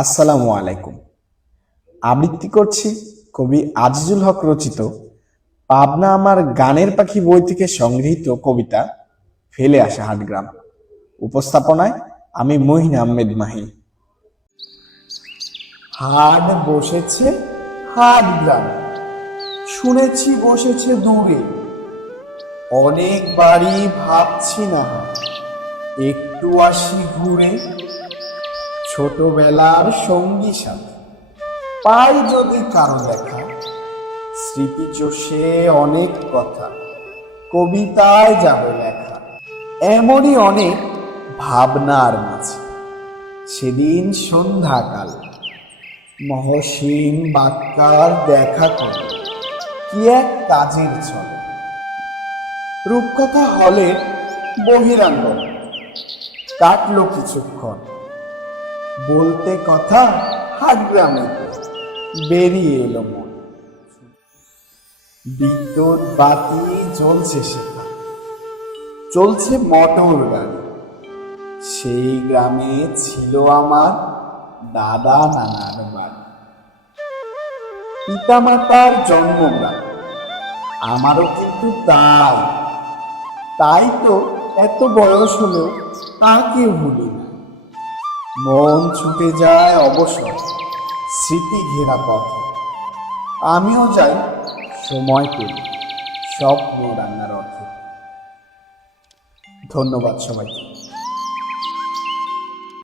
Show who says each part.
Speaker 1: আসসালামু আলাইকুম। আবৃত্তি করছি কবি আজিজুল হক রচিত পাবনা আমার গানের পাখি বই থেকে সংগৃহীত কবিতা ফেলে আসা হাটগ্রাম। উপস্থাপনায় আমি মহিন আহমেদ মাহি। হাট বসেছে হাট গ্রাম শুনেছি বসেছে দূরে। অনেক বাড়ি ভাবছি না। একটু আসি ঘুরে। ছোটবেলার সঙ্গী সাথে। পাই যদি কারও দেখা, স্মৃতি চষে অনেক কথা, কবিতায় যাবে লেখা, এমনই অনেক ভাবনার মাঝে। সেদিন সন্ধ্যাকাল, মহসীন বাক্যার দেখা করে, কি এক কাজের চলে রূপকথা হলের বহিরাঙ্গন, কাটলো কিছুক্ষণ বলতে কথা হাগ্রামে বেরিয়ে এলো মন। বিদ্যুৎ বাতি জ্বলছে সেটা চলছে মটর গাড়ি। সেই গ্রামে ছিল আমার দাদা নানার বাড়ি। পিতামাতার জন্মগ্রাম। আমারও কিন্তু তাই। তাই তো এত বয়স হলো তাকে ভুলি না। মন ছুটে যায় অবসর, স্মৃতি ঘেরা পথ। আমিও যাই সময় করি স্বপ্ন রান্নার অর্থে। ধন্যবাদ সবাইকে।